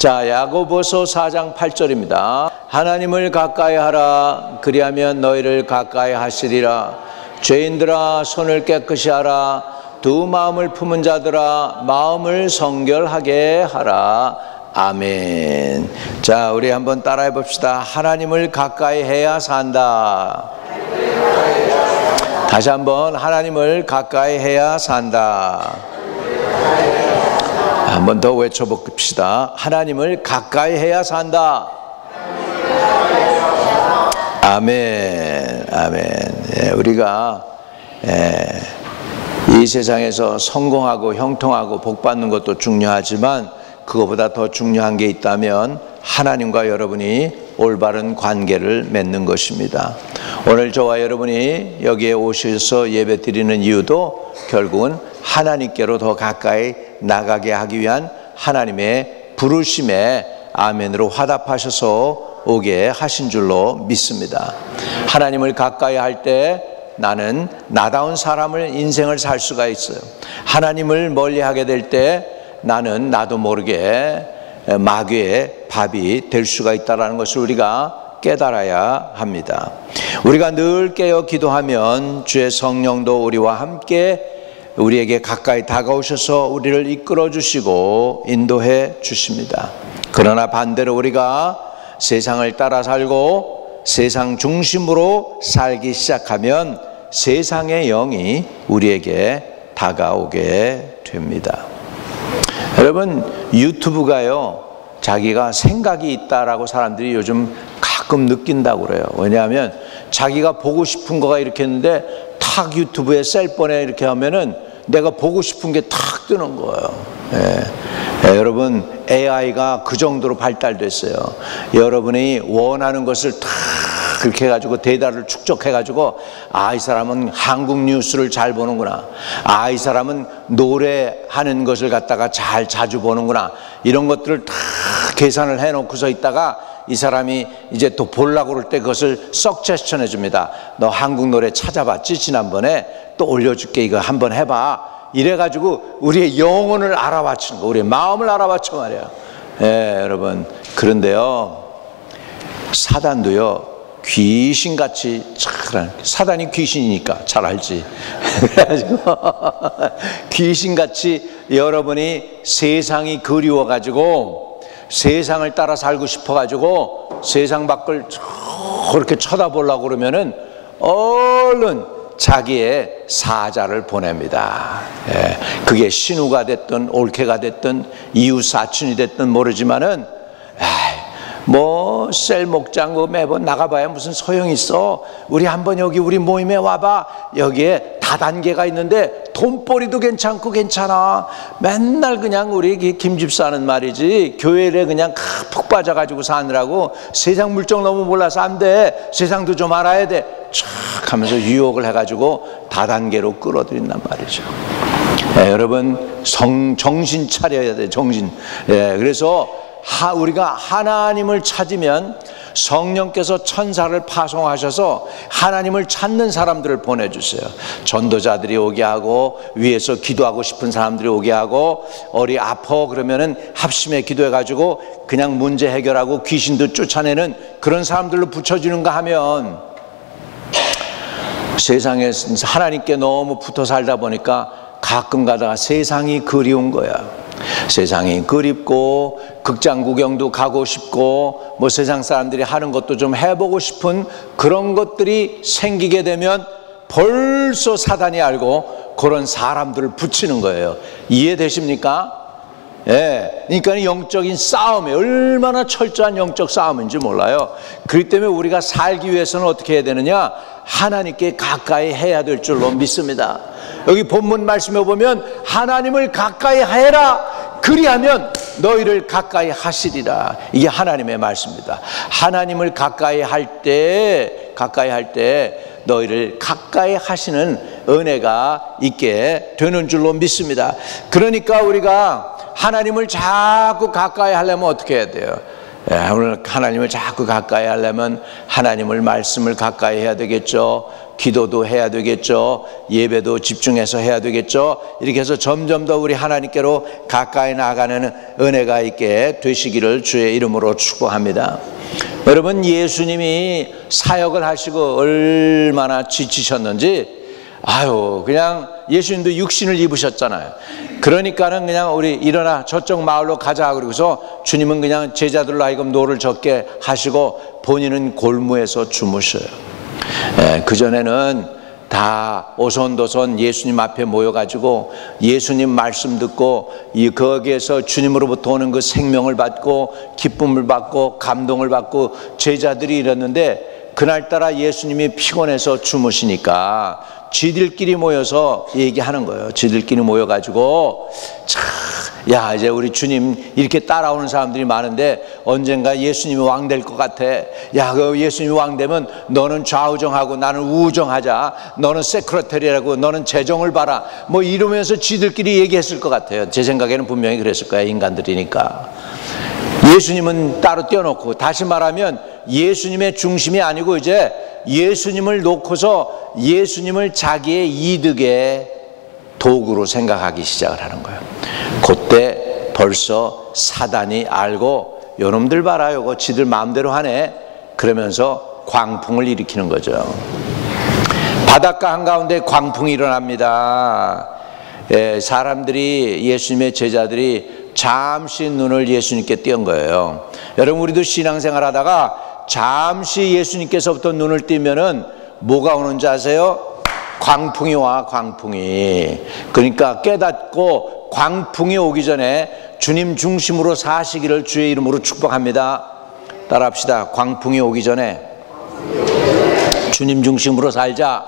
자, 야고보서 4장 8절입니다. 하나님을 가까이 하라. 그리하면 너희를 가까이 하시리라. 죄인들아 손을 깨끗이 하라. 두 마음을 품은 자들아 마음을 성결하게 하라. 아멘. 자, 우리 한번 따라해 봅시다. 하나님을 가까이 해야 산다. 다시 한번 하나님을 가까이 해야 산다. 한번 더 외쳐봅시다. 하나님을 가까이 해야 산다. 아멘. 아멘. 우리가 이 세상에서 성공하고 형통하고 복받는 것도 중요하지만 그것보다 더 중요한 게 있다면 하나님과 여러분이 올바른 관계를 맺는 것입니다. 오늘 저와 여러분이 여기에 오셔서 예배 드리는 이유도 결국은 하나님께로 더 가까이 나가게 하기 위한 하나님의 부르심에 아멘으로 화답하셔서 오게 하신 줄로 믿습니다. 하나님을 가까이 할 때 나는 나다운 사람을 인생을 살 수가 있어요. 하나님을 멀리하게 될 때 나는 나도 모르게 마귀의 밥이 될 수가 있다는 것을 우리가 깨달아야 합니다. 우리가 늘 깨어 기도하면 주의 성령도 우리와 함께 우리에게 가까이 다가오셔서 우리를 이끌어 주시고 인도해 주십니다. 그러나 반대로 우리가 세상을 따라 살고 세상 중심으로 살기 시작하면 세상의 영이 우리에게 다가오게 됩니다. 여러분, 유튜브가요 자기가 생각이 있다라고 사람들이 요즘 가끔 느낀다고 그래요. 왜냐하면 자기가 보고 싶은 거가 이렇게 있는데 탁 유튜브에 셀폰에 이렇게 하면은 내가 보고 싶은 게 탁 뜨는 거예요. 여러분, AI가 그 정도로 발달됐어요. 여러분이 원하는 것을 탁 그렇게 해가지고 데이터를 축적해가지고 이 사람은 한국 뉴스를 잘 보는구나. 이 사람은 노래하는 것을 갖다가 자주 보는구나. 이런 것들을 다 계산을 해놓고서 있다가 이 사람이 이제 또 보려고 그럴 때 그것을 서제스션 해줍니다. 너 한국 노래 찾아봤지? 지난번에 또 올려줄게. 이거 한번 해봐. 이래가지고 우리의 영혼을 알아맞히는 거, 우리의 마음을 알아맞혀 말이야. 여러분, 그런데요 사단도요 귀신같이 사단이 귀신이니까 잘 알지. 그래가지고 귀신같이 여러분이 세상이 그리워가지고 세상을 따라 살고 싶어가지고 세상 밖을 그렇게 쳐다보려고 그러면은 얼른 자기의 사자를 보냅니다. 그게 신우가 됐든 올케가 됐든 이웃 사촌이 됐든 모르지만은 뭐 셀 목장고 매번 나가봐야 무슨 소용이 있어. 우리 한번 여기 우리 모임에 와봐. 여기에 다단계가 있는데 돈벌이도 괜찮고 괜찮아. 맨날 그냥 우리 김 집사는 말이지 교회에 그냥 푹 빠져가지고 사느라고 세상 물정 너무 몰라서 안 돼. 세상도 좀 알아야 돼. 촥 하면서 유혹을 해가지고 다단계로 끌어들인단 말이죠. 여러분, 정신 차려야 돼. 정신. 그래서 우리가 하나님을 찾으면 성령께서 천사를 파송하셔서 하나님을 찾는 사람들을 보내주세요. 전도자들이 오게 하고 위에서 기도하고 싶은 사람들이 오게 하고 어리 아파 그러면은 합심해 기도해가지고 그냥 문제 해결하고 귀신도 쫓아내는 그런 사람들로 붙여주는가 하면 세상에 하나님께 너무 붙어 살다 보니까 가끔 가다가 세상이 그리운 거야. 세상이 그립고 극장 구경도 가고 싶고 뭐 세상 사람들이 하는 것도 좀 해보고 싶은 그런 것들이 생기게 되면 벌써 사단이 알고 그런 사람들을 붙이는 거예요. 이해되십니까? 그러니까 영적인 싸움이 얼마나 철저한 영적 싸움인지 몰라요. 그렇기 때문에 우리가 살기 위해서는 어떻게 해야 되느냐? 하나님께 가까이 해야 될 줄로 믿습니다. 여기 본문 말씀에 보면 하나님을 가까이 해라. 그리하면 너희를 가까이 하시리라. 이게 하나님의 말씀입니다. 하나님을 가까이 할 때 너희를 가까이 하시는 은혜가 있게 되는 줄로 믿습니다. 그러니까 우리가 하나님을 자꾸 가까이 하려면 어떻게 해야 돼요? 오늘 하나님을 자꾸 가까이 하려면 하나님을 말씀을 가까이 해야 되겠죠. 기도도 해야 되겠죠. 예배도 집중해서 해야 되겠죠. 이렇게 해서 점점 더 우리 하나님께로 가까이 나아가는 은혜가 있게 되시기를 주의 이름으로 축복합니다. 여러분, 예수님이 사역을 하시고 얼마나 지치셨는지, 그냥 예수님도 육신을 입으셨잖아요. 그러니까는 그냥 우리 일어나 저쪽 마을로 가자 그러고서 주님은 그냥 제자들로 하여금 노를 젓게 하시고 본인은 골무에서 주무셔요. 그전에는 다 오손도손 예수님 앞에 모여가지고 예수님 말씀 듣고 거기에서 주님으로부터 오는 그 생명을 받고 기쁨을 받고 감동을 받고 제자들이 이랬는데, 그날따라 예수님이 피곤해서 주무시니까 지들끼리 모여서 얘기하는 거예요. 지들끼리 모여가지고 이제 우리 주님 이렇게 따라오는 사람들이 많은데 언젠가 예수님이 왕 될 것 같아. 그 예수님이 왕 되면 너는 좌우정하고 나는 우정하자. 너는 세크레터리라고 너는 재정을 봐라. 뭐 이러면서 지들끼리 얘기했을 것 같아요. 제 생각에는 분명히 그랬을 거야, 인간들이니까. 예수님은 따로 떼어놓고, 다시 말하면 예수님의 중심이 아니고 이제 예수님을 놓고서 예수님을 자기의 이득의 도구로 생각하기 시작을 하는 거예요. 그때 벌써 사단이 알고, 요놈들 봐라, 요거 지들 마음대로 하네, 그러면서 광풍을 일으키는 거죠. 바닷가 한가운데 광풍이 일어납니다. 사람들이, 예수님의 제자들이 잠시 눈을 예수님께 띄운 거예요. 여러분, 우리도 신앙생활 하다가 잠시 예수님께서부터 눈을 띄면은 뭐가 오는지 아세요? 광풍이 와, 광풍이. 그러니까 깨닫고 광풍이 오기 전에 주님 중심으로 사시기를 주의 이름으로 축복합니다. 따라합시다. 광풍이 오기 전에 주님 중심으로 살자.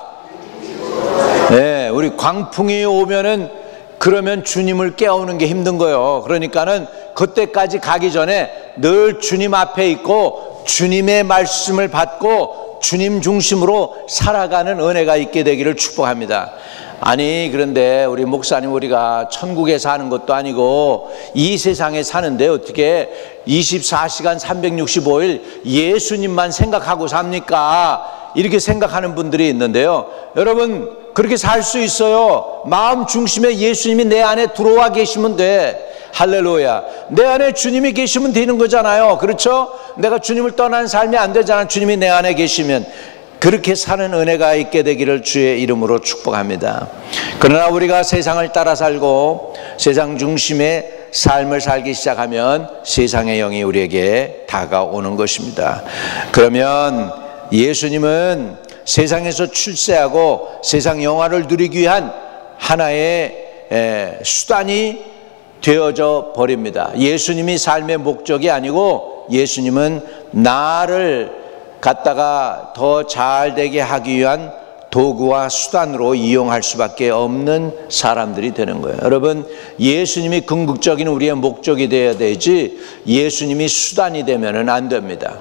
우리 광풍이 오면은, 그러면 주님을 깨우는 게 힘든 거예요. 그러니까는 그때까지 가기 전에 늘 주님 앞에 있고 주님의 말씀을 받고 주님 중심으로 살아가는 은혜가 있게 되기를 축복합니다. 아니, 그런데 우리 목사님, 우리가 천국에 사는 것도 아니고 이 세상에 사는데 어떻게 24시간 365일 예수님만 생각하고 삽니까? 이렇게 생각하는 분들이 있는데요. 여러분, 그렇게 살 수 있어요. 마음 중심에 예수님이 내 안에 들어와 계시면 돼. 할렐루야. 내 안에 주님이 계시면 되는 거잖아요. 그렇죠? 내가 주님을 떠나는 삶이 안 되잖아. 주님이 내 안에 계시면. 그렇게 사는 은혜가 있게 되기를 주의 이름으로 축복합니다. 그러나 우리가 세상을 따라 살고 세상 중심의 삶을 살기 시작하면 세상의 영이 우리에게 다가오는 것입니다. 그러면 예수님은 세상에서 출세하고 세상 영화를 누리기 위한 하나의 수단이 되어져 버립니다. 예수님이 삶의 목적이 아니고 예수님은 나를 갖다가 더 잘 되게 하기 위한 도구와 수단으로 이용할 수밖에 없는 사람들이 되는 거예요. 여러분, 예수님이 궁극적인 우리의 목적이 되어야 되지 예수님이 수단이 되면은 안 됩니다.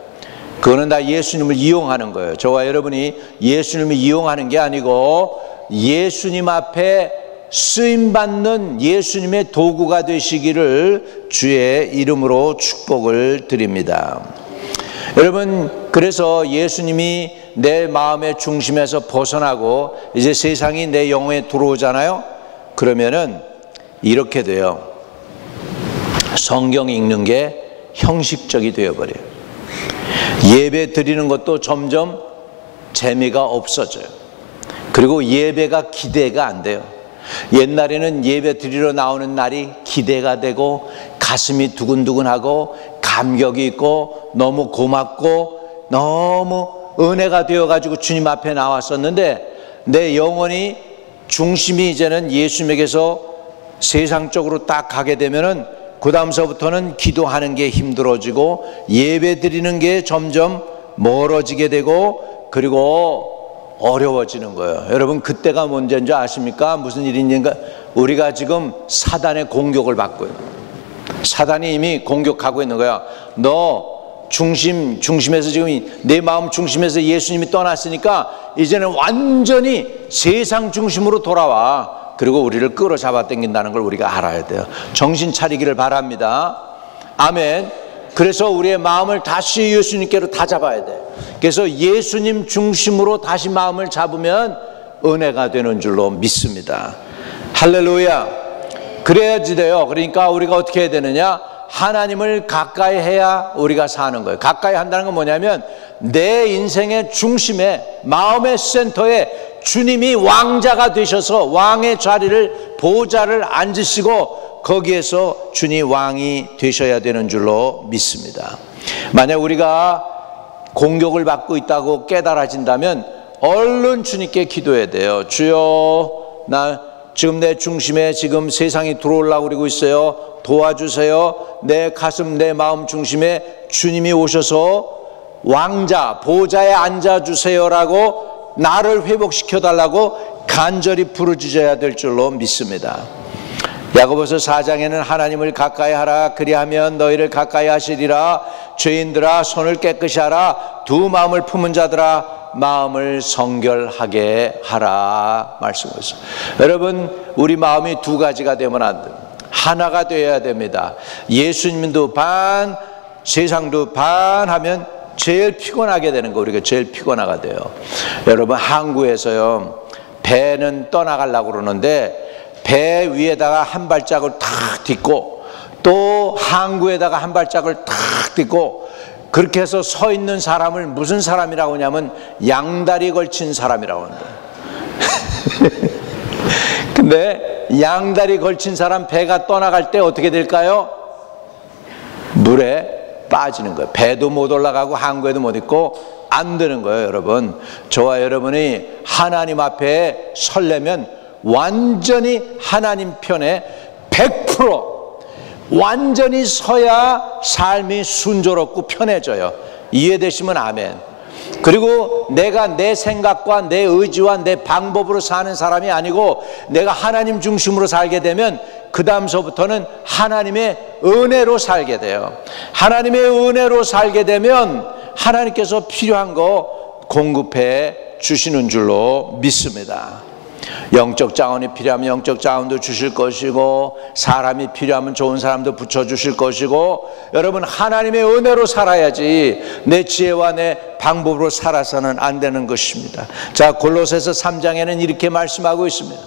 그거는 다 예수님을 이용하는 거예요. 저와 여러분이 예수님을 이용하는 게 아니고 예수님 앞에 쓰임받는 예수님의 도구가 되시기를 주의 이름으로 축복을 드립니다. 여러분, 그래서 예수님이 내 마음의 중심에서 벗어나고 이제 세상이 내 영혼에 들어오잖아요. 그러면은 이렇게 돼요. 성경 읽는 게 형식적이 되어버려요. 예배 드리는 것도 점점 재미가 없어져요. 그리고 예배가 기대가 안 돼요. 옛날에는 예배 드리러 나오는 날이 기대가 되고 가슴이 두근두근하고 감격이 있고 너무 고맙고 너무 은혜가 되어가지고 주님 앞에 나왔었는데, 내 영혼이 중심이 이제는 예수님에게서 세상적으로 딱 가게 되면은 그 다음서부터는 기도하는 게 힘들어지고 예배 드리는 게 점점 멀어지게 되고 그리고 어려워지는 거예요. 여러분, 그때가 문제인 아십니까? 무슨 일인가? 우리가 지금 사단의 공격을 받고 있는 거예요. 사단이 이미 공격하고 있는 거야. 너 중심에서 지금 내 마음 중심에서 예수님이 떠났으니까 이제는 완전히 세상 중심으로 돌아와. 그리고 우리를 끌어잡아 당긴다는 걸 우리가 알아야 돼요. 정신 차리기를 바랍니다. 아멘. 그래서 우리의 마음을 다시 예수님께로 다 잡아야 돼. 그래서 예수님 중심으로 다시 마음을 잡으면 은혜가 되는 줄로 믿습니다. 할렐루야. 그래야지 돼요. 그러니까 우리가 어떻게 해야 되느냐? 하나님을 가까이 해야 우리가 사는 거예요. 가까이 한다는 건 뭐냐면 내 인생의 중심에, 마음의 센터에 주님이 왕자가 되셔서 왕의 자리를, 보좌를 앉으시고 거기에서 주님 왕이 되셔야 되는 줄로 믿습니다. 만약 우리가 공격을 받고 있다고 깨달아진다면 얼른 주님께 기도해야 돼요. 주여, 나 지금 내 중심에 지금 세상이 들어오려고 그러고 있어요. 도와주세요. 내 가슴, 내 마음 중심에 주님이 오셔서 왕자, 보좌에 앉아주세요라고 나를 회복시켜달라고 간절히 부르짖어야 될 줄로 믿습니다. 야고보서 4장에는 하나님을 가까이 하라, 그리하면 너희를 가까이 하시리라. 죄인들아, 손을 깨끗이 하라. 두 마음을 품은 자들아, 마음을 성결하게 하라 말씀하셨어요. 여러분, 우리 마음이 두 가지가 되면 안 됩니다. 하나가 되어야 됩니다. 예수님도 반, 세상도 반 하면 제일 피곤하게 되는 거, 우리가 제일 피곤하게 돼요. 여러분, 항구에서요, 배는 떠나가려고 그러는데 배 위에다가 한 발짝을 탁 딛고 또 항구에다가 한 발짝을 탁 딛고 그렇게 해서 서 있는 사람을 무슨 사람이라고 하냐면 양다리 걸친 사람이라고 하는데 근데 양다리 걸친 사람, 배가 떠나갈 때 어떻게 될까요? 물에 빠지는 거예요. 배도 못 올라가고 항구에도 못 있고 안 되는 거예요. 여러분, 저와 여러분이 하나님 앞에 설려면 완전히 하나님 편에 100% 완전히 서야 삶이 순조롭고 편해져요. 이해되시면 아멘. 그리고 내가 내 생각과 내 의지와 내 방법으로 사는 사람이 아니고 내가 하나님 중심으로 살게 되면 그 다음서부터는 하나님의 은혜로 살게 돼요. 하나님의 은혜로 살게 되면 하나님께서 필요한 거 공급해 주시는 줄로 믿습니다. 영적 자원이 필요하면 영적 자원도 주실 것이고, 사람이 필요하면 좋은 사람도 붙여주실 것이고, 여러분, 하나님의 은혜로 살아야지 내 지혜와 내 방법으로 살아서는 안 되는 것입니다. 자, 골로새서 3장에는 이렇게 말씀하고 있습니다.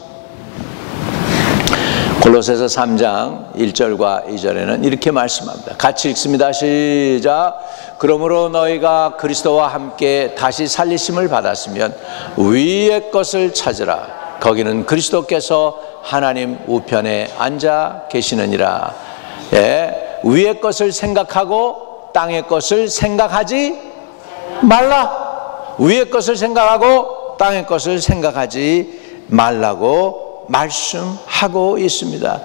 골로새서 3장 1절과 2절에는 이렇게 말씀합니다. 같이 읽습니다. 시작. 그러므로 너희가 그리스도와 함께 다시 살리심을 받았으면 위의 것을 찾으라. 거기는 그리스도께서 하나님 우편에 앉아 계시느니라. 예, 위의 것을 생각하고 땅의 것을 생각하지 말라. 위의 것을 생각하고 땅의 것을 생각하지 말라고 말씀하고 있습니다.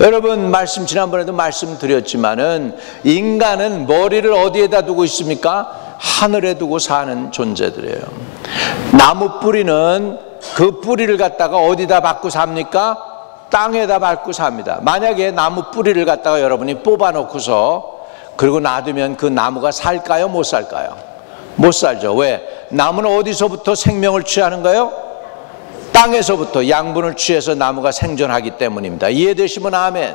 여러분, 말씀 지난번에도 말씀드렸지만은 인간은 머리를 어디에다 두고 있습니까? 하늘에 두고 사는 존재들이에요. 나무 뿌리는 그 뿌리를 갖다가 어디다 받고 삽니까? 땅에다 받고 삽니다. 만약에 나무 뿌리를 갖다가 여러분이 뽑아 놓고서 그리고 놔두면 그 나무가 살까요? 못 살까요? 못 살죠. 왜? 나무는 어디서부터 생명을 취하는 거예요? 땅에서부터 양분을 취해서 나무가 생존하기 때문입니다. 이해되시면 아멘.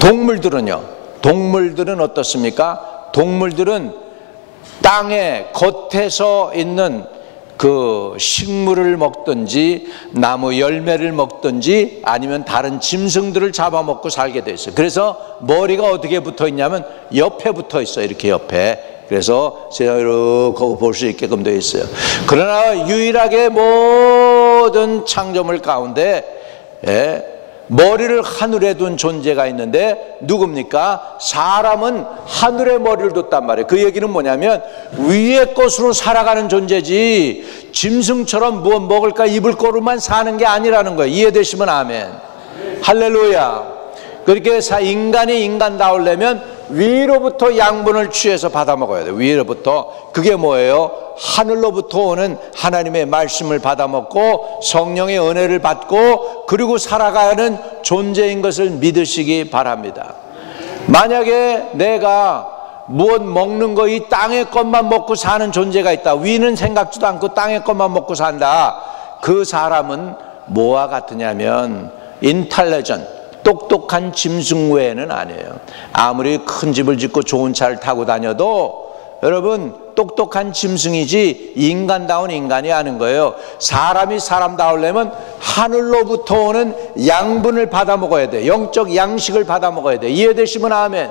동물들은요, 동물들은 어떻습니까? 동물들은 땅의 겉에서 있는 그 식물을 먹든지 나무 열매를 먹든지 아니면 다른 짐승들을 잡아먹고 살게 돼 있어요. 그래서 머리가 어떻게 붙어 있냐면 옆에 붙어 있어요. 이렇게 옆에. 그래서 제가 이렇게 볼 수 있게끔 되어 있어요. 그러나 유일하게 모든 창조물 가운데 머리를 하늘에 둔 존재가 있는데 누굽니까? 사람은 하늘에 머리를 뒀단 말이에요. 그 얘기는 뭐냐면 위의 것으로 살아가는 존재지 짐승처럼 무엇 먹을까 입을 거로만 사는 게 아니라는 거예요. 이해되시면 아멘. 할렐루야. 그렇게 인간이 인간다우려면 위로부터 양분을 취해서 받아 먹어야 돼요. 위로부터. 그게 뭐예요? 하늘로부터 오는 하나님의 말씀을 받아 먹고 성령의 은혜를 받고 그리고 살아가는 존재인 것을 믿으시기 바랍니다. 만약에 내가 무엇 먹는 거 이 땅의 것만 먹고 사는 존재가 있다. 위는 생각지도 않고 땅의 것만 먹고 산다. 그 사람은 뭐와 같으냐면 인텔리전트, 똑똑한 짐승 외에는 아니에요. 아무리 큰 집을 짓고 좋은 차를 타고 다녀도 여러분 똑똑한 짐승이지 인간다운 인간이 아닌 거예요. 사람이 사람다우려면 하늘로부터 오는 양분을 받아 먹어야 돼. 영적 양식을 받아 먹어야 돼. 이해되시면 아멘.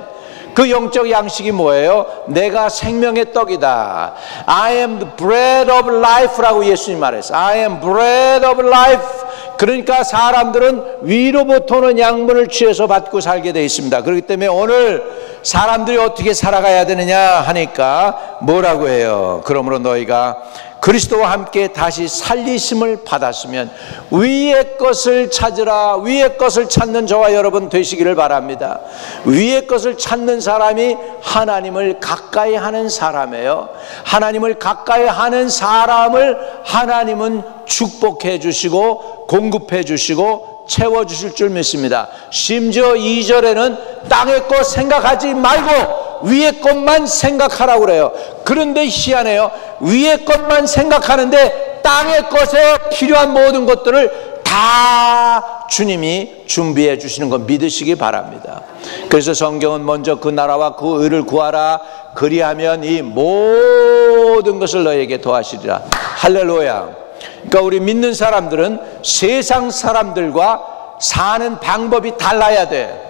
그 영적 양식이 뭐예요? 내가 생명의 떡이다. I am the bread of life라고 예수님 말했어요. I am bread of life. 그러니까 사람들은 위로부터 오는 양분을 취해서 받고 살게 되어 있습니다. 그렇기 때문에 오늘 사람들이 어떻게 살아가야 되느냐 하니까 뭐라고 해요? 그러므로 너희가 그리스도와 함께 다시 살리심을 받았으면 위의 것을 찾으라. 위의 것을 찾는 저와 여러분 되시기를 바랍니다. 위의 것을 찾는 사람이 하나님을 가까이 하는 사람이에요. 하나님을 가까이 하는 사람을 하나님은 축복해 주시고 공급해 주시고 채워주실 줄 믿습니다. 심지어 2절에는 땅의 것 생각하지 말고 위의 것만 생각하라고 그래요. 그런데 희한해요. 위의 것만 생각하는데 땅의 것에 필요한 모든 것들을 다 주님이 준비해 주시는 거 믿으시기 바랍니다. 그래서 성경은 먼저 그 나라와 그 의를 구하라. 그리하면 이 모든 것을 너에게 더하시리라. 할렐루야. 그러니까 우리 믿는 사람들은 세상 사람들과 사는 방법이 달라야 돼.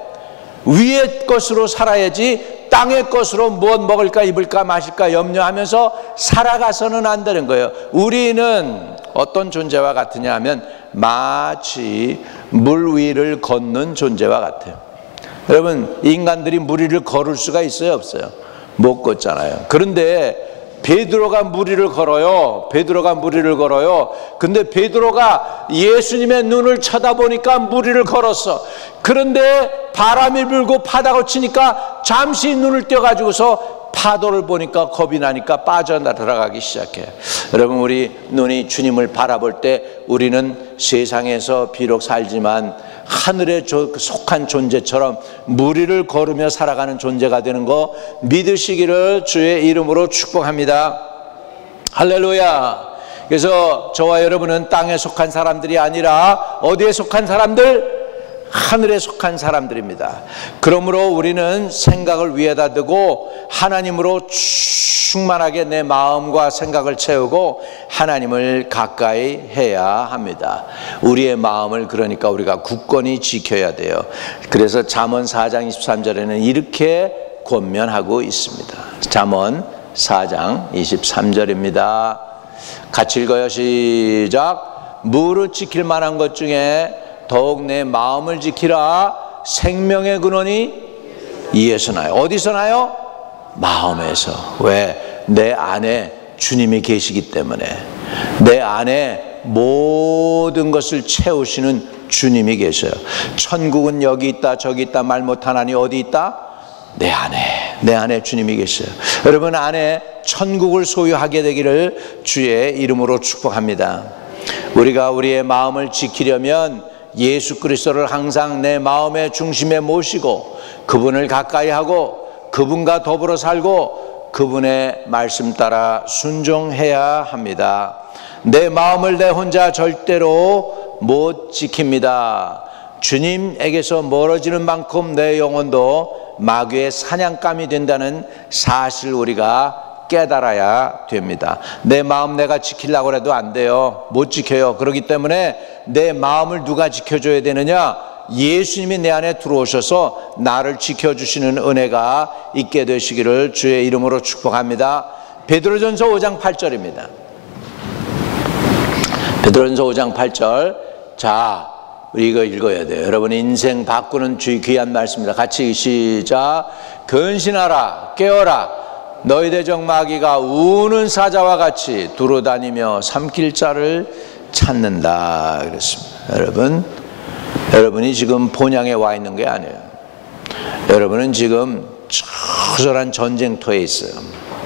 위의 것으로 살아야지 땅의 것으로 무엇 먹을까 입을까 마실까 염려하면서 살아가서는 안 되는 거예요. 우리는 어떤 존재와 같으냐 하면 마치 물 위를 걷는 존재와 같아요. 여러분 인간들이 물 위를 걸을 수가 있어요 없어요? 못 걷잖아요. 그런데 베드로가 물 위를 걸어요. 베드로가 물 위를 걸어요. 근데 베드로가 예수님의 눈을 쳐다보니까 물 위를 걸었어. 그런데 바람이 불고 파다가 치니까 잠시 눈을 떼어가지고서 파도를 보니까 겁이 나니까 빠져나가기 시작해요. 여러분 우리 눈이 주님을 바라볼 때 우리는 세상에서 비록 살지만 하늘에 속한 존재처럼 물 위를 걸으며 살아가는 존재가 되는 거 믿으시기를 주의 이름으로 축복합니다. 할렐루야. 그래서 저와 여러분은 땅에 속한 사람들이 아니라 어디에 속한 사람들? 하늘에 속한 사람들입니다. 그러므로 우리는 생각을 위에다 두고 하나님으로 충만하게 내 마음과 생각을 채우고 하나님을 가까이 해야 합니다. 우리의 마음을 그러니까 우리가 굳건히 지켜야 돼요. 그래서 잠언 4장 23절에는 이렇게 권면하고 있습니다. 잠언 4장 23절입니다. 같이 읽어요. 시작. 무릇 지킬 만한 것 중에 더욱 내 마음을 지키라. 생명의 근원이 이에서 나요. 어디서 나요? 마음에서. 왜? 내 안에 주님이 계시기 때문에. 내 안에 모든 것을 채우시는 주님이 계셔요. 천국은 여기 있다 저기 있다 말 못하나니 어디 있다? 내 안에 주님이 계셔요. 여러분 안에 천국을 소유하게 되기를 주의 이름으로 축복합니다. 우리가 우리의 마음을 지키려면 예수 그리스도를 항상 내 마음의 중심에 모시고 그분을 가까이 하고 그분과 더불어 살고 그분의 말씀 따라 순종해야 합니다. 내 마음을 내 혼자 절대로 못 지킵니다. 주님에게서 멀어지는 만큼 내 영혼도 마귀의 사냥감이 된다는 사실 우리가 깨달아야 됩니다. 내 마음 내가 지키려고 해도 안 돼요. 못 지켜요. 그렇기 때문에 내 마음을 누가 지켜줘야 되느냐? 예수님이 내 안에 들어오셔서 나를 지켜주시는 은혜가 있게 되시기를 주의 이름으로 축복합니다. 베드로전서 5장 8절입니다. 베드로전서 5장 8절. 자, 이거 읽어야 돼요. 여러분 인생 바꾸는 주의 귀한 말씀입니다. 같이 시작. 근신하라 깨어라. 너희 대적 마귀가 우는 사자와 같이 두루다니며 삼킬 자를 찾는다 그랬습니다. 여러분이 지금 본향에 와 있는 게 아니에요. 여러분은 지금 처절한 전쟁터에 있어요.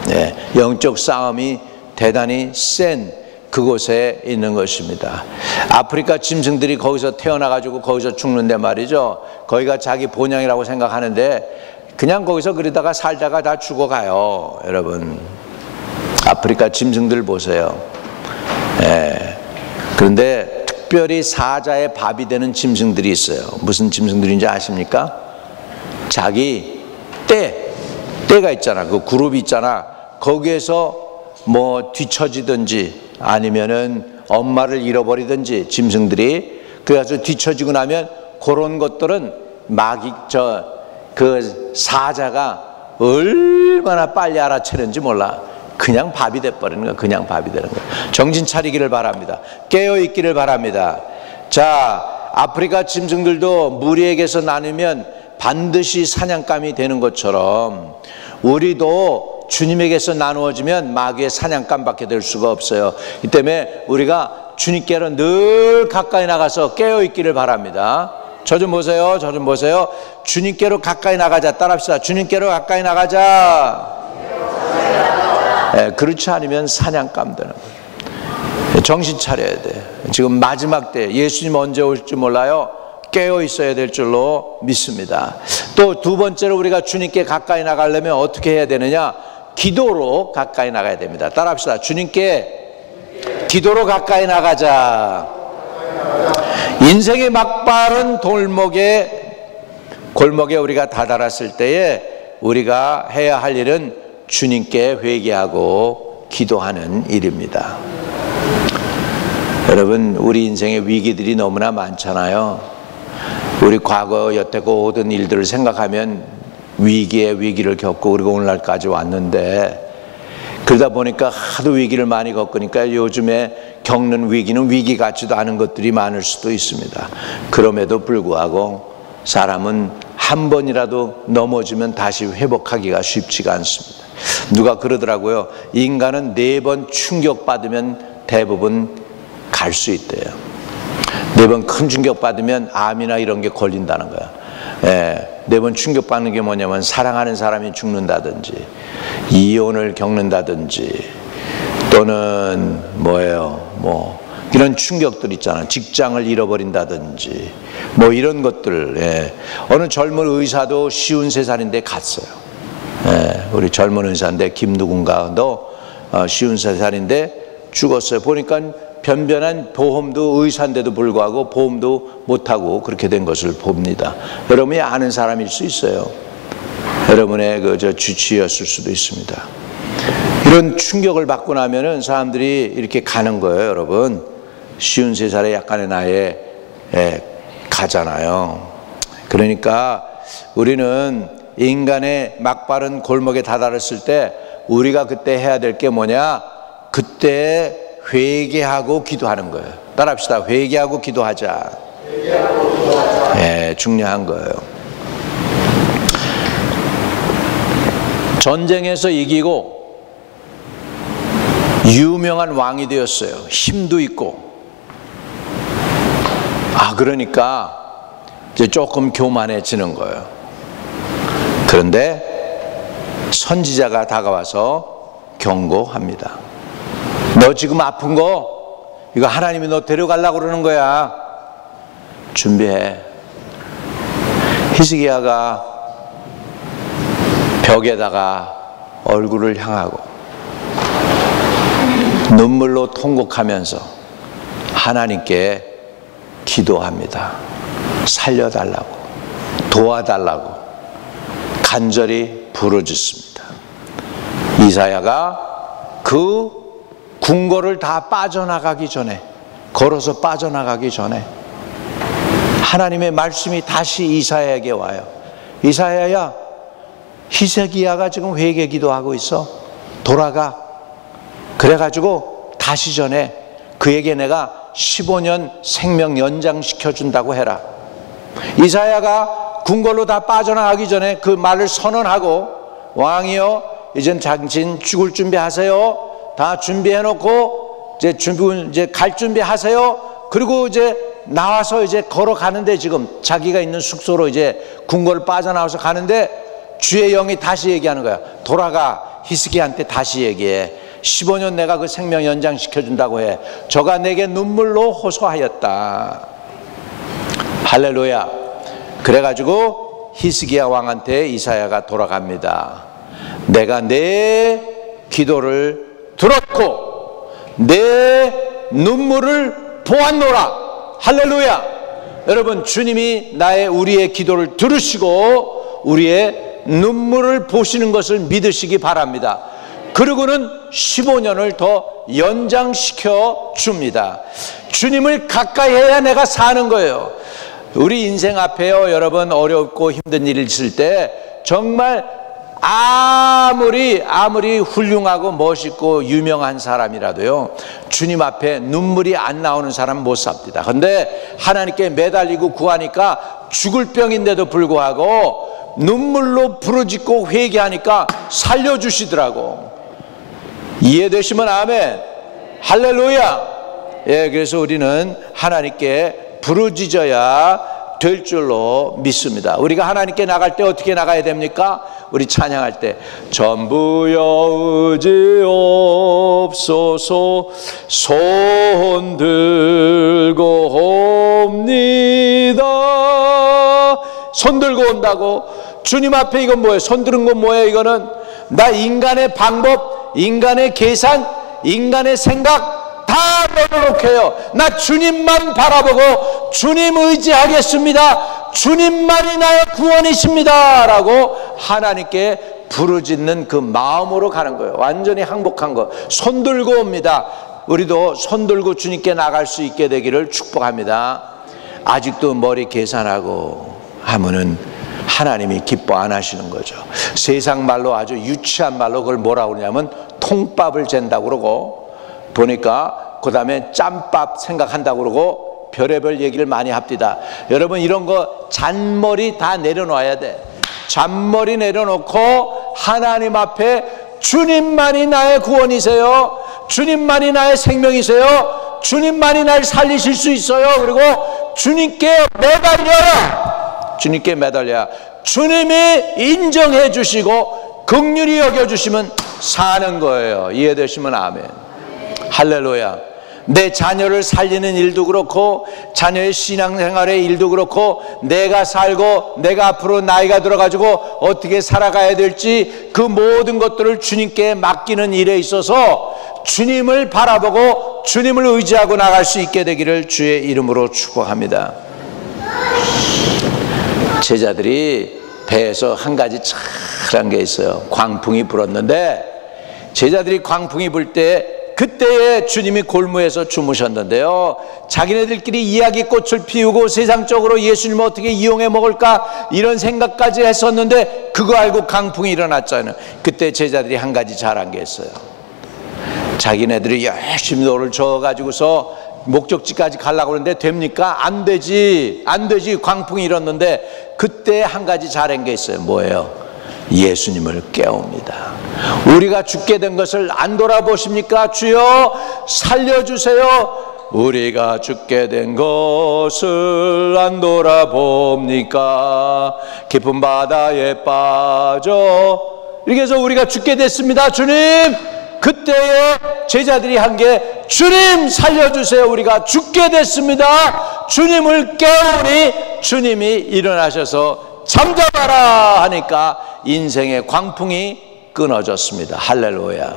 네, 영적 싸움이 대단히 센 그곳에 있는 것입니다. 아프리카 짐승들이 거기서 태어나가지고 거기서 죽는데 말이죠. 거기가 자기 본향이라고 생각하는데 그냥 거기서 그러다가 살다가 다 죽어가요. 여러분 아프리카 짐승들 보세요. 예. 그런데 특별히 사자의 밥이 되는 짐승들이 있어요. 무슨 짐승들인지 아십니까? 자기 떼가 있잖아. 그 그룹이 있잖아. 거기에서 뭐 뒤처지든지 아니면은 엄마를 잃어버리든지 짐승들이, 그래서 뒤처지고 나면 그런 것들은 그 사자가 얼마나 빨리 알아채는지 몰라. 그냥 밥이 돼버리는 거야. 그냥 밥이 되는 거야. 정신 차리기를 바랍니다. 깨어있기를 바랍니다. 자, 아프리카 짐승들도 무리에게서 나누면 반드시 사냥감이 되는 것처럼 우리도 주님에게서 나누어지면 마귀의 사냥감밖에 될 수가 없어요. 이 때문에 우리가 주님께로 늘 가까이 나가서 깨어있기를 바랍니다. 저 좀 보세요. 저 좀 보세요. 주님께로 가까이 나가자. 따라합시다. 주님께로 가까이 나가자. 그렇지 않으면 사냥감 되는 거예요. 정신 차려야 돼. 지금 마지막 때 예수님 언제 올지 몰라요. 깨어 있어야 될 줄로 믿습니다. 또 두 번째로 우리가 주님께 가까이 나가려면 어떻게 해야 되느냐? 기도로 가까이 나가야 됩니다. 따라합시다. 주님께 기도로 가까이 나가자. 인생의 막바른 골목에 우리가 다다랐을 때에 우리가 해야 할 일은 주님께 회개하고 기도하는 일입니다. 여러분, 우리 인생의 위기들이 너무나 많잖아요. 우리 과거 여태고 모든 일들을 생각하면 위기에 위기를 겪고 우리가 오늘날까지 왔는데, 그러다 보니까 하도 위기를 많이 겪으니까 요즘에 겪는 위기는 위기 같지도 않은 것들이 많을 수도 있습니다. 그럼에도 불구하고 사람은 한 번이라도 넘어지면 다시 회복하기가 쉽지가 않습니다. 누가 그러더라고요. 인간은 4번 충격받으면 대부분 갈 수 있대요. 4번 큰 충격받으면 암이나 이런 게 걸린다는 거야. 4번 충격받는 게 뭐냐면 사랑하는 사람이 죽는다든지, 이혼을 겪는다든지, 또는 이런 충격들 있잖아. 직장을 잃어버린다든지 뭐 이런 것들. 어느 젊은 의사도 53살인데 갔어요. 우리 젊은 의사인데 김누군가도 53살인데 죽었어요. 보니까 변변한 보험도 의사인데도 불구하고 보험도 못하고 그렇게 된 것을 봅니다. 여러분이 아는 사람일 수 있어요. 여러분의 주치의였을 수도 있습니다. 이런 충격을 받고 나면은 사람들이 이렇게 가는 거예요. 여러분, 53살의 약간의 나이에 가잖아요. 그러니까 우리는 인간의 막바른 골목에 다다랐을 때 우리가 그때 해야 될 게 뭐냐? 그때 회개하고 기도하는 거예요. 따라합시다. 회개하고 기도하자. 중요한 거예요. 전쟁에서 이기고 유명한 왕이 되었어요. 힘도 있고. 그러니까 이제 조금 교만해지는 거예요. 그런데 선지자가 다가와서 경고합니다. 너 지금 아픈 거, 이거 하나님이 너 데려가려고 그러는 거야. 준비해. 히스기야가 벽에다가 얼굴을 향하고 눈물로 통곡하면서 하나님께 기도합니다. 살려달라고, 도와달라고 간절히 부르짖습니다. 이사야가 그 궁궐을 다 빠져나가기 전에, 걸어서 빠져나가기 전에 하나님의 말씀이 다시 이사야에게 와요. 이사야야, 히스기야가 지금 회개 기도하고 있어. 돌아가. 그래가지고 다시 전에 그에게 내가 15년 생명 연장시켜준다고 해라. 이사야가 궁궐로 다 빠져나가기 전에 그 말을 선언하고, 왕이여, 이젠 당신 죽을 준비하세요. 다 준비해놓고 이제 갈 준비하세요. 그리고 이제 나와서 이제 걸어가는데, 지금 자기가 있는 숙소로 이제 궁궐을 빠져나와서 가는데 주의 영이 다시 얘기하는 거야. 돌아가. 히스기야한테 다시 얘기해. 15년 내가 그 생명 연장시켜준다고 해. 저가 내게 눈물로 호소하였다. 할렐루야. 그래가지고 히스기야 왕한테 이사야가 돌아갑니다. 내가 내 기도를 들었고 내 눈물을 보았노라. 할렐루야. 여러분, 주님이 우리의 기도를 들으시고 우리의 눈물을 보시는 것을 믿으시기 바랍니다. 그리고는 15년을 더 연장시켜 줍니다. 주님을 가까이 해야 내가 사는 거예요. 우리 인생 앞에요, 여러분, 어렵고 힘든 일이 있을 때 정말 아무리 훌륭하고 멋있고 유명한 사람이라도요, 주님 앞에 눈물이 안 나오는 사람 못 삽니다. 그런데 하나님께 매달리고 구하니까 죽을 병인데도 불구하고 눈물로 부르짖고 회개하니까 살려주시더라고. 이해되시면 아멘. 할렐루야. 예, 그래서 우리는 하나님께 부르짖어야 될 줄로 믿습니다. 우리가 하나님께 나갈 때 어떻게 나가야 됩니까? 우리 찬양할 때 전부여 의지옵소서 손 들고 옵니다. 손 들고 온다고? 주님 앞에 이건 뭐예요? 손 드는 건 뭐예요? 이거는 나 인간의 방법, 인간의 계산, 인간의 생각 다 내려놓게요. 나 주님만 바라보고 주님 의지하겠습니다. 주님만이 나의 구원이십니다 라고 하나님께 부르짖는 그 마음으로 가는 거예요. 완전히 항복한 거. 손 들고 옵니다. 우리도 손 들고 주님께 나갈 수 있게 되기를 축복합니다. 아직도 머리 계산하고 하면은 하나님이 기뻐 안 하시는 거죠. 세상 말로 아주 유치한 말로 그걸 뭐라고 그러냐면 통밥을 잰다고 그러고, 보니까 그 다음에 짬밥 생각한다고 그러고 별의별 얘기를 많이 합니다. 여러분, 이런 거 잔머리 다 내려놔야 돼. 잔머리 내려놓고 하나님 앞에 주님만이 나의 구원이세요, 주님만이 나의 생명이세요, 주님만이 날 살리실 수 있어요. 그리고 주님께 매달려라. 주님께 매달려야 주님이 인정해 주시고 긍휼히 여겨주시면 사는 거예요. 이해되시면 아멘. 할렐루야. 내 자녀를 살리는 일도 그렇고 자녀의 신앙생활의 일도 그렇고 내가 살고 내가 앞으로 나이가 들어가지고 어떻게 살아가야 될지 그 모든 것들을 주님께 맡기는 일에 있어서 주님을 바라보고 주님을 의지하고 나갈 수 있게 되기를 주의 이름으로 축복합니다. 제자들이 배에서 한 가지 착한 게 있어요. 광풍이 불었는데 제자들이 광풍이 불 때 그때에 주님이 골무에서 주무셨는데요, 자기네들끼리 이야기꽃을 피우고 세상적으로 예수님을 어떻게 이용해 먹을까 이런 생각까지 했었는데 그거 알고 강풍이 일어났잖아요. 그때 제자들이 한 가지 잘한 게 있어요. 자기네들이 열심히 노를 저어가지고서 목적지까지 가려고 그러는데 됩니까? 안 되지, 안 되지. 광풍이 일었는데 그때 한 가지 잘한 게 있어요. 뭐예요? 예수님을 깨웁니다. 우리가 죽게 된 것을 안 돌아보십니까? 주여 살려주세요. 우리가 죽게 된 것을 안 돌아봅니까? 깊은 바다에 빠져. 이렇게 해서 우리가 죽게 됐습니다. 주님, 그때에 제자들이 한 게 주님 살려주세요. 우리가 죽게 됐습니다. 주님을 깨우니 주님이 일어나셔서 잠잠하라 하니까 인생의 광풍이 끊어졌습니다. 할렐루야.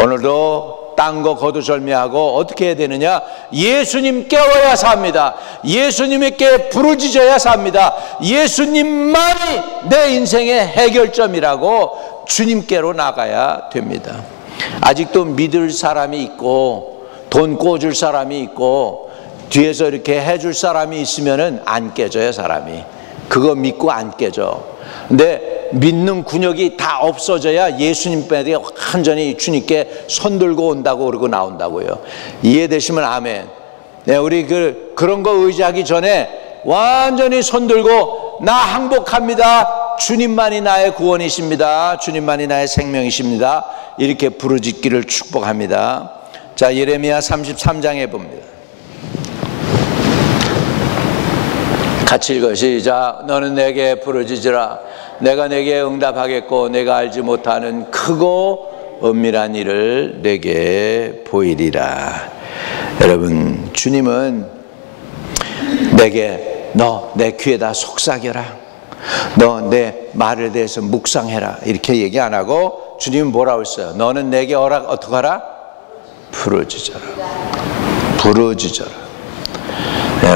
오늘도 딴 거 거두절미하고 어떻게 해야 되느냐? 예수님 깨워야 삽니다. 예수님께 부르짖어야 삽니다. 예수님만이 내 인생의 해결점이라고 주님께로 나가야 됩니다. 아직도 믿을 사람이 있고 돈 꿔줄 사람이 있고 뒤에서 이렇게 해줄 사람이 있으면은 안 깨져요. 사람이 그거 믿고 안 깨져. 근데 믿는 근육이 다 없어져야 예수님께 완전히 주님께 손 들고 온다고 그러고 나온다고요. 이해되시면 아멘. 네, 우리 그런 거 의지하기 전에 완전히 손 들고 나 항복합니다. 주님만이 나의 구원이십니다. 주님만이 나의 생명이십니다. 이렇게 부르짖기를 축복합니다. 자, 예레미야 33장에 봅니다. 같이 읽어 시작. 너는 내게 부르짖으라. 내가 내게 응답하겠고 내가 알지 못하는 크고 은밀한 일을 내게 보이리라. 여러분, 주님은 내게 너 내 귀에다 속삭여라. 너 내 말에 대해서 묵상해라. 이렇게 얘기 안 하고 주님은 뭐라고 했어요? 너는 내게 어떻게 하라? 부르짖어라. 부르짖어라.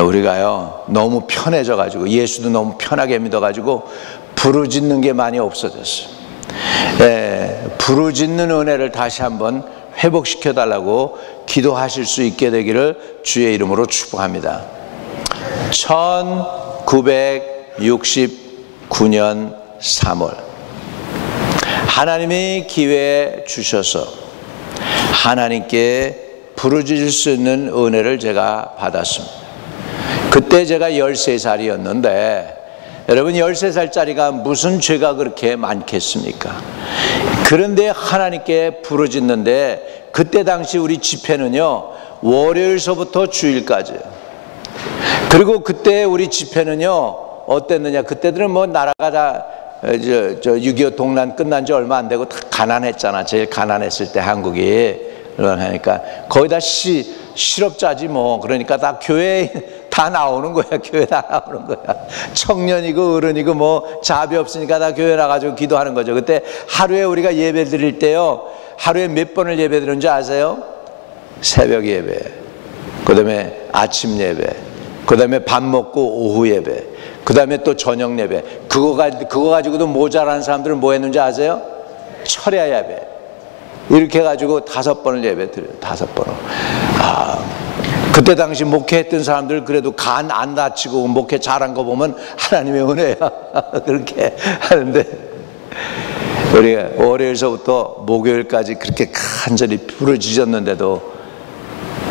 우리가요 너무 편해져 가지고, 예수도 너무 편하게 믿어가지고 부르짖는 게 많이 없어졌어요. 부르짖는 은혜를 다시 한번 회복시켜 달라고 기도하실 수 있게 되기를 주의 이름으로 축복합니다. 1969년 3월 하나님이 기회 주셔서 하나님께 부르짖을 수 있는 은혜를 제가 받았습니다. 그때 제가 13살이었는데 여러분, 13살짜리가 무슨 죄가 그렇게 많겠습니까? 그런데 하나님께 부르짖는데, 그때 당시 우리 집회는요 월요일서부터 주일까지예요. 그리고 그때 우리 집회는요 어땠느냐, 그때들은 뭐 나라가 다 6.25 동란 끝난 지 얼마 안 되고 다 가난했잖아. 제일 가난했을 때 한국이. 그러니까 거의 다 실업자지 뭐. 그러니까 다 교회에 다 나오는 거야. 교회 다 나오는 거야. 청년이고 어른이고 뭐 자비 없으니까 다 교회 나가지고 기도하는 거죠. 그때 하루에 우리가 예배 드릴 때요, 하루에 몇 번을 예배 드리는지 아세요? 새벽 예배, 그 다음에 아침 예배, 그 다음에 밥 먹고 오후 예배, 그 다음에 또 저녁 예배. 그거 가지고도 모자라는 사람들은 뭐 했는지 아세요? 철야 예배. 이렇게 해가지고 5번을 예배 드려요. 5번을. 그때 당시 목회했던 사람들 그래도 간 안 다치고 목회 잘한 거 보면 하나님의 은혜야. 그렇게 하는데, 우리가 월요일서부터 목요일까지 그렇게 간절히 부르짖었는데도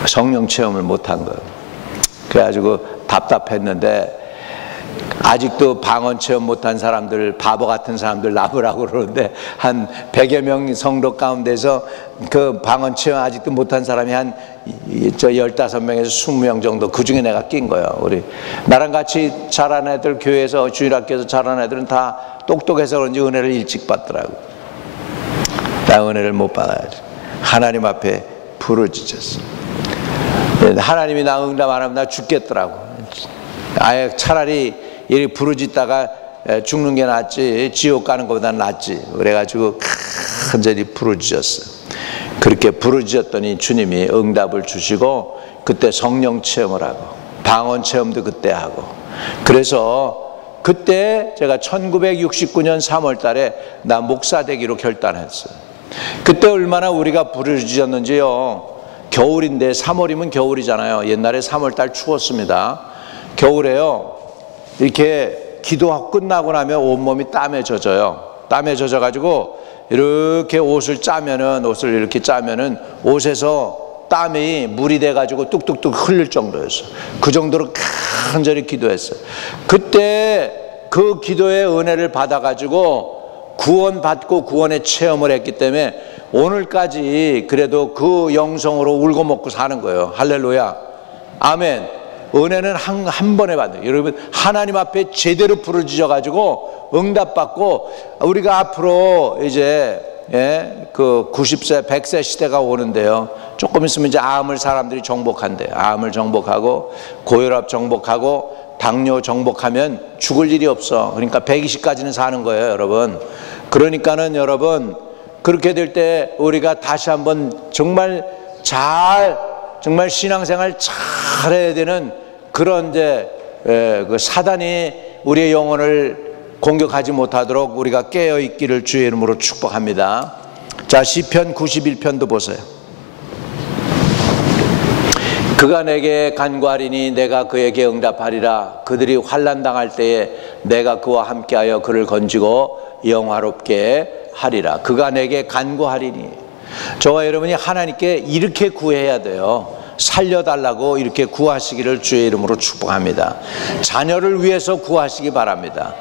성령 체험을 못한 거예요. 그래가지고 답답했는데, 아직도 방언 체험 못한 사람들, 바보 같은 사람들 나무라고 그러는데, 한 100여 명 성도 가운데서 그 방언 체험 아직도 못한 사람이 한 15명에서 20명 정도, 그 중에 내가 낀 거예요. 우리 나랑 같이 자란 애들, 교회에서 주일학교에서 자란 애들은 다 똑똑해서 그런지 은혜를 일찍 받더라고. 나 은혜를 못 받아야지. 하나님 앞에 부르짖었어. 하나님이 나 응답 안 하면 나 죽겠더라고. 아예 차라리 이렇게 부르짖다가 죽는 게 낫지, 지옥 가는 것보다 낫지. 그래가지고 간절히 부르짖었어요. 그렇게 부르짖었더니 주님이 응답을 주시고, 그때 성령 체험을 하고 방언 체험도 그때 하고, 그래서 그때 제가 1969년 3월 달에 나 목사 되기로 결단했어요. 그때 얼마나 우리가 부르짖었는지요. 겨울인데, 3월이면 겨울이잖아요. 옛날에 3월 달 추웠습니다. 겨울에요, 이렇게 기도하고 끝나고 나면 온몸이 땀에 젖어요. 땀에 젖어가지고 이렇게 옷을 이렇게 짜면은 옷에서 땀이 물이 돼가지고 뚝뚝뚝 흘릴 정도였어. 그 정도로 간절히 기도했어요. 그때 그 기도의 은혜를 받아가지고 구원받고 구원의 체험을 했기 때문에 오늘까지 그래도 그 영성으로 울고 먹고 사는 거예요. 할렐루야, 아멘. 은혜는 한 번에 받는, 여러분 하나님 앞에 제대로 부르짖어 가지고 응답받고, 우리가 앞으로 이제 그 90세 100세 시대가 오는데요, 조금 있으면 이제 암을 사람들이 정복한대요. 암을 정복하고 고혈압 정복하고 당뇨 정복하면 죽을 일이 없어. 그러니까 120까지는 사는 거예요, 여러분. 그러니까는 여러분, 그렇게 될 때 우리가 다시 한번 정말 신앙생활 잘 해야 되는 그런 그 사단이 우리의 영혼을 공격하지 못하도록 우리가 깨어 있기를 주의 이름으로 축복합니다. 자, 시편 91편도 보세요. 그가 내게 간구하리니 내가 그에게 응답하리라. 그들이 환난 당할 때에 내가 그와 함께하여 그를 건지고 영화롭게 하리라. 그가 내게 간구하리니, 저와 여러분이 하나님께 이렇게 구해야 돼요. 살려달라고 이렇게 구하시기를 주의 이름으로 축복합니다. 자녀를 위해서 구하시기 바랍니다.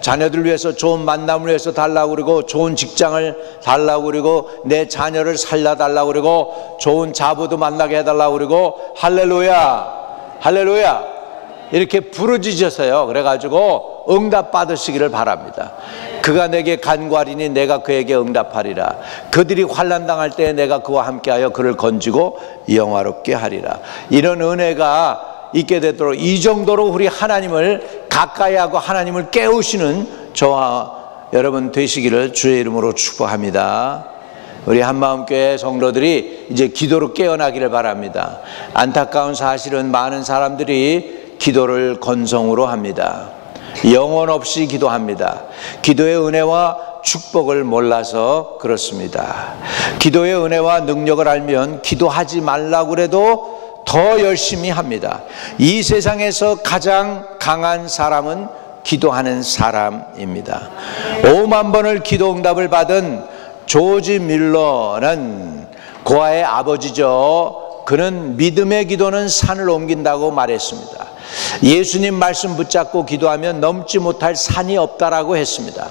자녀들 위해서 좋은 만남을 위해서 달라고 그러고, 좋은 직장을 달라고 그러고, 내 자녀를 살려달라고 그러고, 좋은 자부도 만나게 해달라고 그러고, 할렐루야, 할렐루야, 이렇게 부르짖으세요. 그래가지고 응답 받으시기를 바랍니다. 그가 내게 간구하리니 내가 그에게 응답하리라. 그들이 환난 당할 때에 내가 그와 함께하여 그를 건지고 영화롭게 하리라. 이런 은혜가 있게 되도록, 이 정도로 우리 하나님을 가까이 하고 하나님을 깨우시는 저와 여러분 되시기를 주의 이름으로 축복합니다. 우리 한마음교회 성도들이 이제 기도로 깨어나기를 바랍니다. 안타까운 사실은 많은 사람들이 기도를 건성으로 합니다. 영혼 없이 기도합니다. 기도의 은혜와 축복을 몰라서 그렇습니다. 기도의 은혜와 능력을 알면 기도하지 말라고 그래도 더 열심히 합니다. 이 세상에서 가장 강한 사람은 기도하는 사람입니다. 5만 번을 기도 응답을 받은 조지 밀러는 고아의 아버지죠. 그는 믿음의 기도는 산을 옮긴다고 말했습니다. 예수님 말씀 붙잡고 기도하면 넘지 못할 산이 없다라고 했습니다.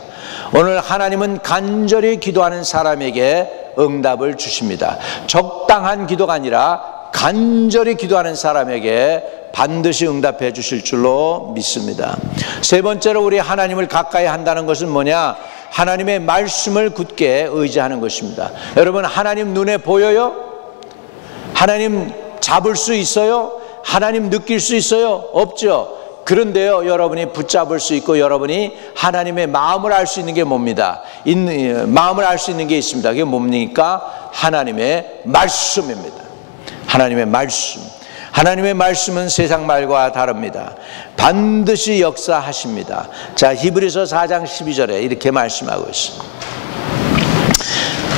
오늘 하나님은 간절히 기도하는 사람에게 응답을 주십니다. 적당한 기도가 아니라 간절히 기도하는 사람에게 반드시 응답해 주실 줄로 믿습니다. 세 번째로 우리 하나님을 가까이 한다는 것은 뭐냐? 하나님의 말씀을 굳게 의지하는 것입니다. 여러분, 하나님 눈에 보여요? 하나님 잡을 수 있어요? 하나님 느낄 수 있어요? 없죠. 그런데요, 여러분이 붙잡을 수 있고 여러분이 하나님의 마음을 알 수 있는 게 뭡니다? 마음을 알 수 있는 게 있습니다. 그게 뭡니까? 하나님의 말씀입니다. 하나님의 말씀. 하나님의 말씀은 세상 말과 다릅니다. 반드시 역사하십니다. 자, 히브리서 4장 12절에 이렇게 말씀하고 있습니다.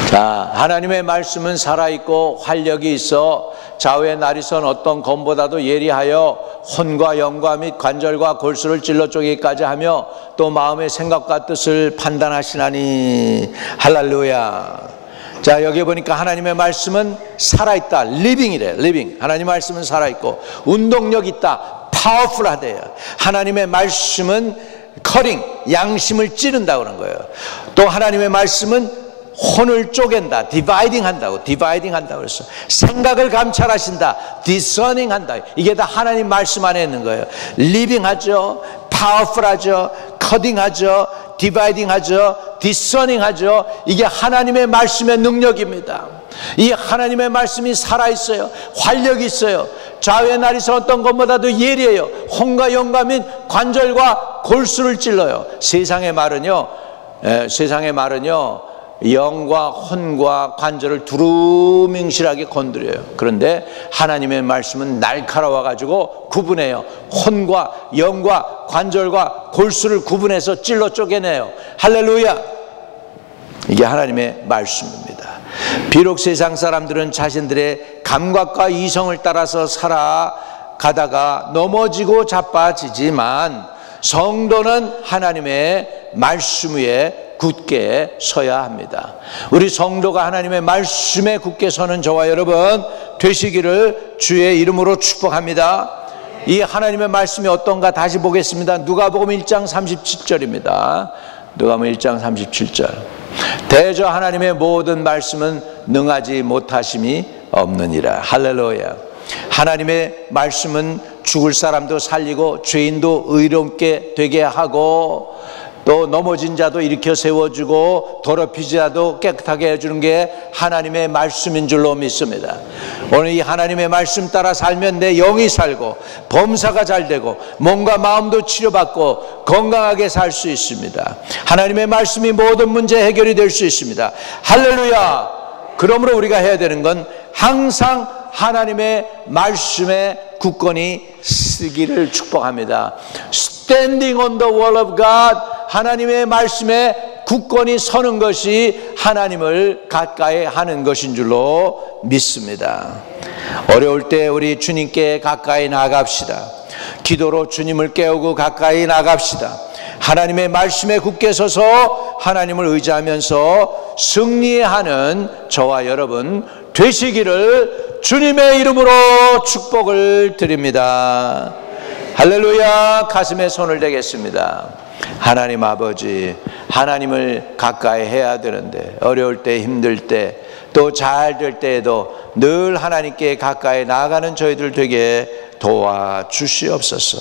자, 하나님의 말씀은 살아있고 활력이 있어 좌우의 날이 선 어떤 검보다도 예리하여 혼과 영과 및 관절과 골수를 찔러 쪼개기까지 하며 또 마음의 생각과 뜻을 판단하시나니. 할렐루야. 자, 여기 보니까 하나님의 말씀은 살아있다. 리빙이래. 리빙. 하나님의 말씀은 살아있고 운동력 있다. 파워풀하대요. 하나님의 말씀은 커링, 양심을 찌른다 그런 거예요. 또 하나님의 말씀은 혼을 쪼갠다. 디바이딩 한다고. 디바이딩 한다고 그랬어. 생각을 감찰하신다. 디서닝 한다. 이게 다 하나님 말씀 안에 있는 거예요. 리빙하죠. 파워풀하죠. 커딩하죠. 디바이딩하죠. 디서닝하죠. 이게 하나님의 말씀의 능력입니다. 이 하나님의 말씀이 살아있어요. 활력이 있어요. 좌우의 날이 서 어떤 것보다도 예리해요. 혼과 영과 및 관절과 골수를 찔러요. 세상의 말은요, 영과 혼과 관절을 두루뭉실하게 건드려요. 그런데 하나님의 말씀은 날카로워 가지고 구분해요. 혼과 영과 관절과 골수를 구분해서 찔러 쪼개내요. 할렐루야. 이게 하나님의 말씀입니다. 비록 세상 사람들은 자신들의 감각과 이성을 따라서 살아가다가 넘어지고 자빠지지만 성도는 하나님의 말씀 위에 굳게 서야 합니다. 우리 성도가 하나님의 말씀에 굳게 서는 저와 여러분 되시기를 주의 이름으로 축복합니다. 이 하나님의 말씀이 어떤가 다시 보겠습니다. 누가복음 1장 37절입니다. 누가복음 1장 37절. 대저 하나님의 모든 말씀은 능하지 못하심이 없느니라. 할렐루야. 하나님의 말씀은 죽을 사람도 살리고 죄인도 의롭게 되게 하고 또 넘어진 자도 일으켜 세워주고 더럽히지 자도 깨끗하게 해주는 게 하나님의 말씀인 줄로 믿습니다. 오늘 이 하나님의 말씀 따라 살면 내 영이 살고 범사가 잘 되고 몸과 마음도 치료받고 건강하게 살 수 있습니다. 하나님의 말씀이 모든 문제 해결이 될 수 있습니다. 할렐루야. 그러므로 우리가 해야 되는 건 항상 하나님의 말씀에 굳건히 쓰기를 축복합니다. Standing on the word of God. 하나님의 말씀에 굳건히 서는 것이 하나님을 가까이 하는 것인 줄로 믿습니다. 어려울 때 우리 주님께 가까이 나갑시다. 기도로 주님을 깨우고 가까이 나갑시다. 하나님의 말씀에 굳게 서서 하나님을 의지하면서 승리하는 저와 여러분 되시기를 주님의 이름으로 축복을 드립니다. 할렐루야. 가슴에 손을 대겠습니다. 하나님 아버지, 하나님을 가까이 해야 되는데 어려울 때, 힘들 때, 또 잘 될 때에도 늘 하나님께 가까이 나아가는 저희들 되게 도와주시옵소서.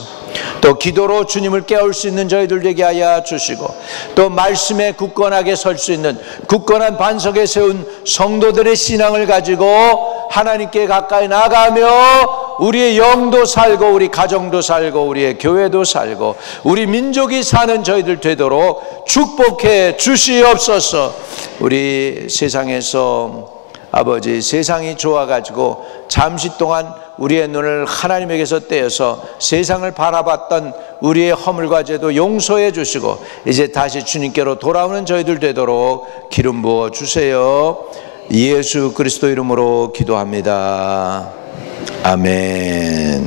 또 기도로 주님을 깨울 수 있는 저희들 되게 하여 주시고 또 말씀에 굳건하게 설 수 있는 굳건한 반석에 세운 성도들의 신앙을 가지고 하나님께 가까이 나가며 우리의 영도 살고 우리 가정도 살고 우리의 교회도 살고 우리 민족이 사는 저희들 되도록 축복해 주시옵소서. 우리 세상에서 아버지 세상이 좋아가지고 잠시 동안 우리의 눈을 하나님에게서 떼어서 세상을 바라봤던 우리의 허물과 죄도 용서해 주시고 이제 다시 주님께로 돌아오는 저희들 되도록 기름 부어 주세요. 예수 그리스도 이름으로 기도합니다. 아멘.